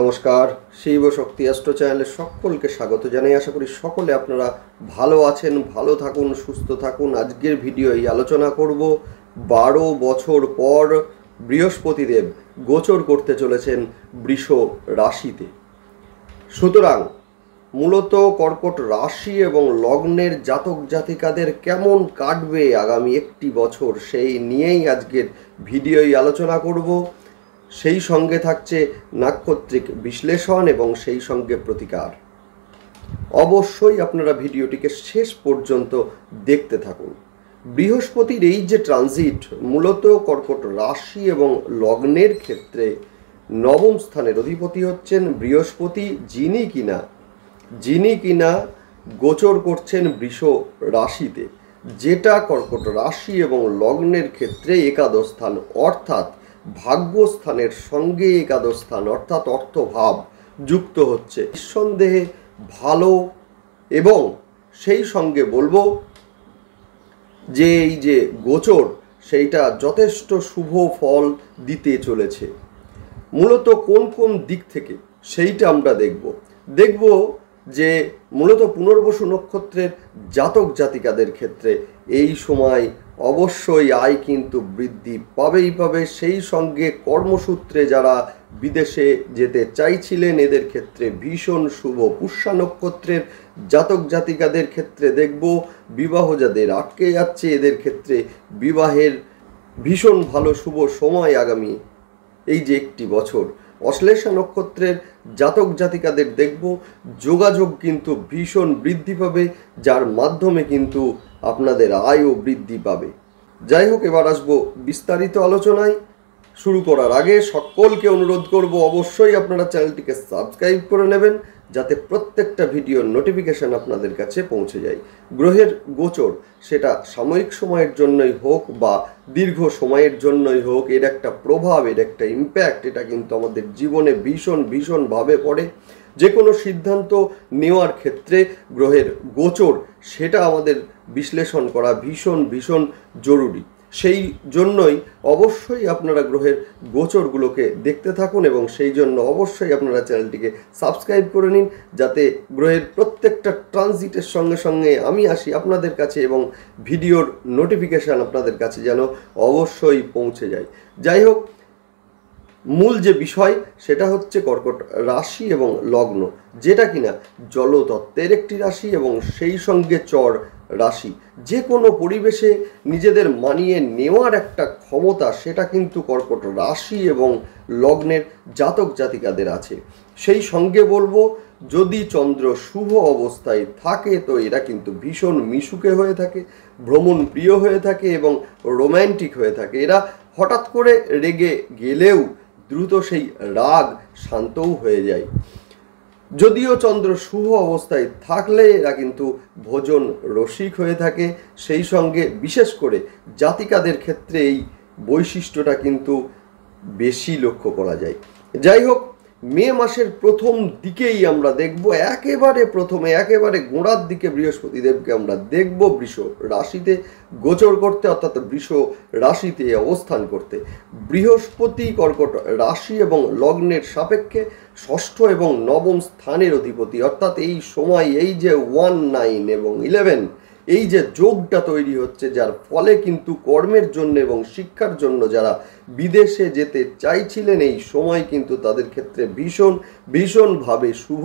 নমস্কার, শিব শক্তি অ্যাস্ট্রো চ্যানেলে সকলকে স্বাগত জানাই। আশা করি সকলে আপনারা ভালো আছেন, ভালো থাকুন, সুস্থ থাকুন। আজকের ভিডিওয় আলোচনা করব 12 বছর পর বৃহস্পতিদেব গোচর করতে চলেছেন বৃষ রাশিতে। সুতরাং মূলত কর্কট রাশি এবং লগ্নের জাতক জাতিকাদের কেমন কাটবে আগামী একটি বছর, সেই নিয়েই আজকের ভিডিওয় আলোচনা করব। সেই সঙ্গে থাকছে নাক্ষত্রিক বিশ্লেষণ এবং সেই সঙ্গে প্রতিকার। অবশ্যই আপনারা ভিডিওটিকে শেষ পর্যন্ত দেখতে থাকুন। বৃহস্পতির এই যে ট্রানজিট মূলত কর্কট রাশি এবং লগ্নের ক্ষেত্রে নবম স্থানের অধিপতি হচ্ছেন বৃহস্পতি, যিনি কিনা গোচর করছেন বৃষ রাশিতে, যেটা কর্কট রাশি এবং লগ্নের ক্ষেত্রে একাদশ স্থান, অর্থাৎ ভাগ্যস্থানের সঙ্গে একাদশ স্থান অর্থাৎ অর্থভাব যুক্ত হচ্ছে। নিঃসন্দেহে ভালো, এবং সেই সঙ্গে বলবো যে এই যে গোচর সেইটা যথেষ্ট শুভ ফল দিতে চলেছে। মূলত কোন কোন দিক থেকে সেইটা আমরা দেখব যে মূলত পুনর্বসু নক্ষত্রের জাতক জাতিকাদের ক্ষেত্রে এই সময় অবশ্যই আয় কিন্তু বৃদ্ধি পাবে। সেই সঙ্গে কর্মসূত্রে যারা বিদেশে যেতে চাইছিলেন এদের ক্ষেত্রে ভীষণ শুভ। পুষ্যা নক্ষত্রের জাতক জাতিকাদের ক্ষেত্রে দেখব বিবাহ যাদের আটকে যাচ্ছে এদের ক্ষেত্রে বিবাহের ভীষণ ভালো শুভ সময় আগামী এই যে একটি বছর। অশ্লেষা নক্ষত্রের জাতক জাতিকাদের দেখব যোগাযোগ কিন্তু ভীষণ বৃদ্ধি পাবে, যার মাধ্যমে কিন্তু আপনাদের আয়ও বৃদ্ধি পাবে। যাই হোক, এবার আসবো বিস্তারিত আলোচনায়। শুরু করার আগে সকলকে অনুরোধ করব অবশ্যই আপনারা চ্যানেলটিকে সাবস্ক্রাইব করে নেবেন, যাতে প্রত্যেকটা ভিডিওর নোটিফিকেশন আপনাদের কাছে পৌঁছে যায়। গ্রহের গোচর সেটা সাময়িক সময়ের জন্যই হোক বা দীর্ঘ সময়ের জন্যই হোক, এর একটা প্রভাব, এর একটা ইম্প্যাক্ট এটা কিন্তু আমাদের জীবনে ভীষণভাবে পড়ে। যে কোনো সিদ্ধান্ত নেওয়ার ক্ষেত্রে গ্রহের গোচর সেটা আমাদের বিশ্লেষণ করা ভীষণ জরুরি। সেই জন্যই অবশ্যই আপনারা গ্রহের গোচরগুলোকে দেখতে থাকুন এবং সেই জন্য অবশ্যই আপনারা চ্যানেলটিকে সাবস্ক্রাইব করে নিন, যাতে গ্রহের প্রত্যেকটা ট্রানজিটের সঙ্গে আমি আসি আপনাদের কাছে এবং ভিডিওর নোটিফিকেশান আপনাদের কাছে যেন অবশ্যই পৌঁছে যায়। যাই হোক, মূল যে বিষয় সেটা হচ্ছে কর্কট রাশি এবং লগ্ন, যেটা কিনা জলতত্ত্বের একটি রাশি এবং সেই সঙ্গে চর রাশি। যে কোনো পরিবেশে নিজেদের মানিয়ে নেওয়ার একটা ক্ষমতা সেটা কিন্তু কর্কট রাশি এবং লগ্নের জাতক জাতিকাদের আছে। সেই সঙ্গে বলবো, যদি চন্দ্র শুভ অবস্থায় থাকে তো এরা কিন্তু ভীষণ মিশুকে হয়ে থাকে, ভ্রমণ প্রিয় হয়ে থাকে এবং রোম্যান্টিক হয়ে থাকে। এরা হঠাৎ করে রেগে গেলেও দ্রুত সেই রাগ শান্তও হয়ে যায়। যদিও চন্দ্র শুভ অবস্থায় থাকলে এরা কিন্তু ভোজন রসিক হয়ে থাকে। সেই সঙ্গে বিশেষ করে জাতিকাদের ক্ষেত্রে এই বৈশিষ্ট্যটা কিন্তু বেশি লক্ষ্য করা যায়। যাই হোক, মে মাসের প্রথম দিকেই আমরা দেখব, একেবারে গোড়ার দিকে বৃহস্পতিদেবকে আমরা দেখব বৃষ রাশিতে গোচর করতে, অর্থাৎ বৃষ রাশিতে অবস্থান করতে। বৃহস্পতি কর্কট রাশি এবং লগ্নের সাপেক্ষে ষষ্ঠ এবং নবম স্থানের অধিপতি, অর্থাৎ এই সময় এই যে 1, 9 এবং 11 এই যে যোগটা তৈরি হচ্ছে, যার ফলে কিন্তু কর্মের জন্য এবং শিক্ষার জন্য যারা বিদেশে যেতে চাইছিলেন এই সময় কিন্তু তাদের ক্ষেত্রে ভীষণভাবে শুভ।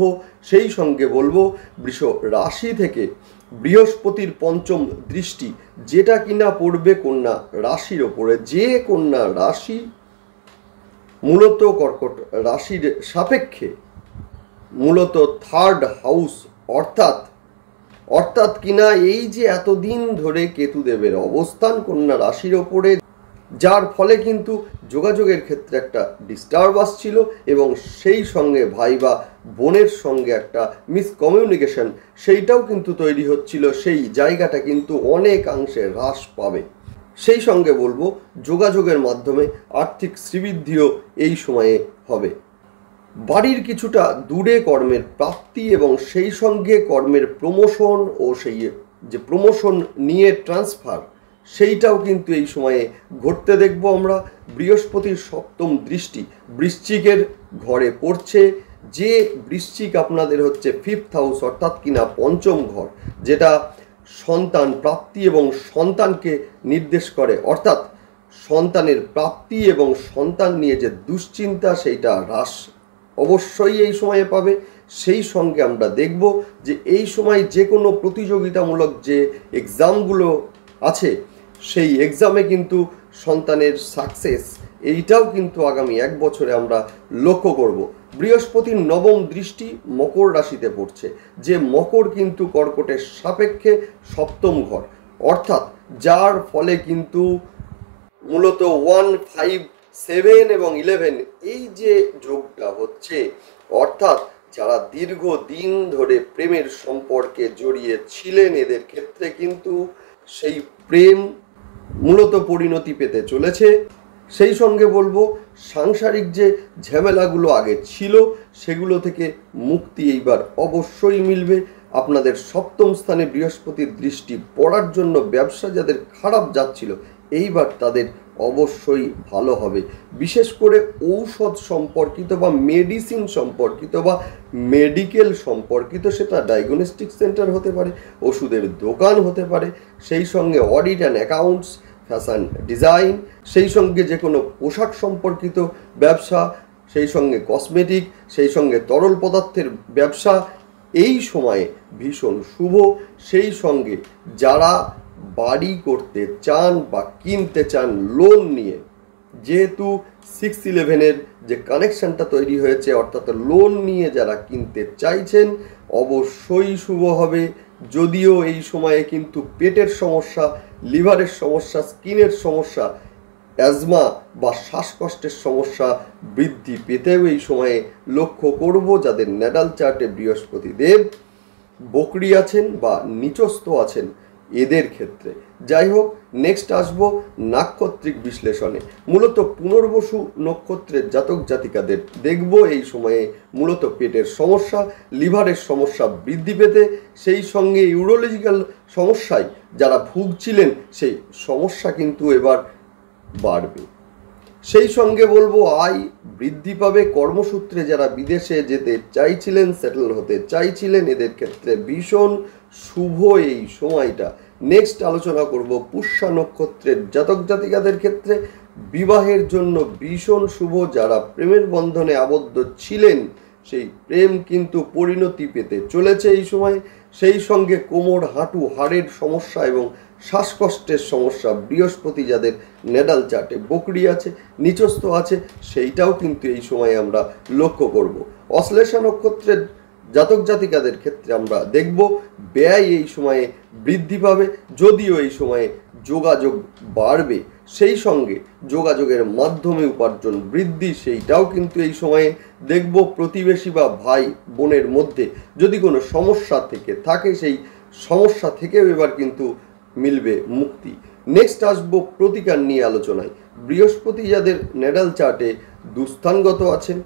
সেই সঙ্গে বলবো বৃষ রাশি থেকে বৃহস্পতির পঞ্চম দৃষ্টি যেটা কিনা পড়বে কন্যা রাশির ওপরে, যে কন্যা রাশি মূলত কর্কট রাশির সাপেক্ষে মূলত থার্ড হাউস, অর্থাৎ কিনা এই যে এতদিন ধরে কেতুদেবের অবস্থান কন্যা রাশির ওপরে, যার ফলে কিন্তু যোগাযোগের ক্ষেত্রে একটা ডিস্টার্বান্স ছিল এবং সেই সঙ্গে ভাই বা বোনের সঙ্গে একটা মিসকমিউনিকেশন সেইটাও কিন্তু তৈরি হচ্ছিল। সেই জায়গাটা কিন্তু অনেকাংশে হ্রাস পাবে। সেই সঙ্গে বলবো যোগাযোগের মাধ্যমে আর্থিক শ্রীবৃদ্ধিও এই সময়ে হবে। বাড়ির কিছুটা দূরে কর্মের প্রাপ্তি এবং সেই সঙ্গে কর্মের প্রমোশন ও সেই যে প্রমোশন নিয়ে ট্রান্সফার সেইটাও কিন্তু এই সময়ে ঘটতে দেখব আমরা। বৃহস্পতির সপ্তম দৃষ্টি বৃশ্চিকের ঘরে পড়ছে, যে বৃশ্চিক আপনাদের হচ্ছে 5th হাউস অর্থাৎ কিনা পঞ্চম ঘর, যেটা সন্তান প্রাপ্তি এবং সন্তানকে নির্দেশ করে, অর্থাৎ সন্তানের প্রাপ্তি এবং সন্তান নিয়ে যে দুশ্চিন্তা সেইটা হ্রাস অবশ্যই এই সময়ে পাবে। সেই সঙ্গে আমরা দেখব যে এই সময় যে কোনো প্রতিযোগিতামূলক যে এক্সামগুলো আছে সেই এক্সামে কিন্তু সন্তানের সাকসেস এইটাও কিন্তু আগামী 1 বছরে আমরা লক্ষ্য করব। বৃহস্পতির নবম দৃষ্টি মকর রাশিতে পড়ছে, যে মকর কিন্তু কর্কটের সাপেক্ষে সপ্তম ঘর, অর্থাৎ যার ফলে কিন্তু মূলত 1, 5, 7 এবং 11 এই যে যোগটা হচ্ছে, অর্থাৎ যারা দীর্ঘদিন ধরে প্রেমের সম্পর্কে জড়িয়ে ছিলেন এদের ক্ষেত্রে কিন্তু সেই প্রেম মূলত পরিণতি পেতে চলেছে। সেই সঙ্গে বলবো সাংসারিক যে ঝামেলাগুলো আগে ছিল সেগুলো থেকে মুক্তি এইবার অবশ্যই মিলবে। আপনাদের সপ্তম স্থানে বৃহস্পতির দৃষ্টি পড়ার জন্য ব্যবসা যাদের খারাপ যাচ্ছিল এইবার তাদের অবশ্যই ভালো হবে। বিশেষ করে ঔষধ সম্পর্কিত বা মেডিসিন সম্পর্কিত বা মেডিকেল সম্পর্কিত, সেটা ডায়াগনস্টিক সেন্টার হতে পারে, ওষুধের দোকান হতে পারে, সেই সঙ্গে audit and accounts, fashion design, সেই সঙ্গে যে কোনো পোশাক সম্পর্কিত ব্যবসা, সেই সঙ্গে কসমেটিক, সেই সঙ্গে তরল পদার্থের ব্যবসা এই সময়ে ভীষণ শুভ। সেই সঙ্গে যারা বাড়ি করতে চান বা কিনতে চান লোন নিয়ে, যেহেতু 6-11 যে কানেকশনটা তৈরি হয়েছে, অর্থাৎ লোন নিয়ে যারা কিনতে চাইছেন অবশ্যই শুভ হবে। যদিও এই সময়ে কিন্তু পেটের সমস্যা, লিভারের সমস্যা, স্কিনের সমস্যা, অ্যাজমা বা শ্বাসকষ্টের সমস্যা বৃদ্ধি পেতেও এই সময়ে লক্ষ্য করব যাদের ন্যাটাল চার্টে বৃহস্পতি দেব বকরি আছেন বা নিচস্থ আছেন এদের ক্ষেত্রে। যাই হোক, নেক্সট আসবো নাক্ষত্রিক বিশ্লেষণে। মূলত পুনর্বসু নক্ষত্রের জাতক জাতিকাদের দেখব এই সময়ে মূলত পেটের সমস্যা, লিভারের সমস্যা বৃদ্ধি পেতে, সেই সঙ্গে ইউরোলজিক্যাল সমস্যায় যারা ভুগছিলেন সেই সমস্যা কিন্তু এবার বাড়বে। সেই সঙ্গে বলবো আয় বৃদ্ধি পাবে। কর্মসূত্রে যারা বিদেশে যেতে চাইছিলেন, সেটেল হতে চাইছিলেন, এদের ক্ষেত্রে ভীষণ শুভ এই সময়টা। নেক্সট আলোচনা করব পুষ্যা নক্ষত্রের জাতক জাতিকাদের ক্ষেত্রে বিবাহের জন্য ভীষণ শুভ। যারা প্রেমের বন্ধনে আবদ্ধ ছিলেন সেই প্রেম কিন্তু পরিণতি পেতে চলেছে এই সময়। সেই সঙ্গে কোমর, হাঁটু, হাড়ের সমস্যা এবং শ্বাসকষ্টের সমস্যা, বৃহস্পতি যাদের নেডাল চার্টে বকরি আছে, নিচস্থ আছে, সেইটাও কিন্তু এই সময়ে আমরা লক্ষ্য করব। অশ্লেষা নক্ষত্রের জাতক জাতিকাদের ক্ষেত্রে আমরা দেখব ব্যয় এই সময়ে বৃদ্ধি পাবে, যদিও এই সময়ে যোগাযোগ বাড়বে। সেই সঙ্গে যোগাযোগের মাধ্যমে উপার্জন বৃদ্ধি, সেইটাও কিন্তু এই সময়ে দেখব। প্রতিবেশী বা ভাই বোনের মধ্যে যদি কোনো সমস্যা থেকে থাকে সেই সমস্যা থেকেও এবার কিন্তু মিলবে মুক্তি। নেক্সট আসবো প্রতিকার নিয়ে আলোচনায়। বৃহস্পতি যাদের নেডাল চার্টে দুস্থানগত আছেন,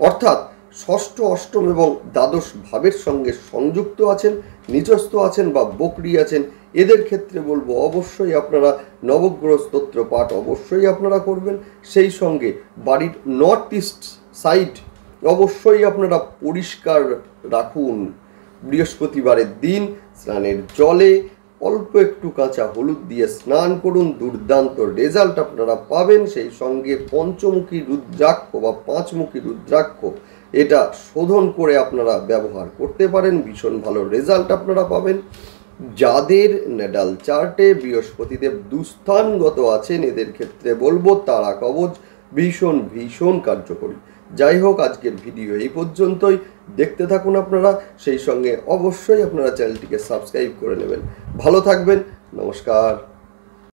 অর্থাৎ ষষ্ঠ, অষ্টম এবং দ্বাদশ ভাবের সঙ্গে সংযুক্ত আছেন, নিচস্থ আছেন বা বকরি আছেন, এদের ক্ষেত্রে বলবো অবশ্যই আপনারা নবগ্রহ স্তোত্র পাঠ অবশ্যই আপনারা করবেন। সেই সঙ্গে বাড়ির নর্থ ইস্ট সাইড অবশ্যই আপনারা পরিষ্কার রাখুন। বৃহস্পতিবারের দিন স্নানের জলে অল্প একটু কাঁচা হলুদ দিয়ে স্নান করুন, দুর্দান্ত রেজাল্ট আপনারা পাবেন। সেই সঙ্গে পঞ্চমুখী রুদ্রাক্ষ বা 5মুখী রুদ্রাক্ষ এটা শোধন করে আপনারা ব্যবহার করতে পারেন, ভীষণ ভালো রেজাল্ট আপনারা পাবেন। যাদের নেডাল চার্টে বৃহস্পতিদেব দুস্থানগত আছেন এদের ক্ষেত্রে বলবো তারা কবচ ভীষণ ভীষণ কার্যকরী। যাই হোক, আজকের ভিডিও এই পর্যন্তই। দেখতে থাকুন আপনারা, সেই সঙ্গে অবশ্যই আপনারা চ্যানেলটিকে সাবস্ক্রাইব করে নেবেন। ভালো থাকবেন, নমস্কার।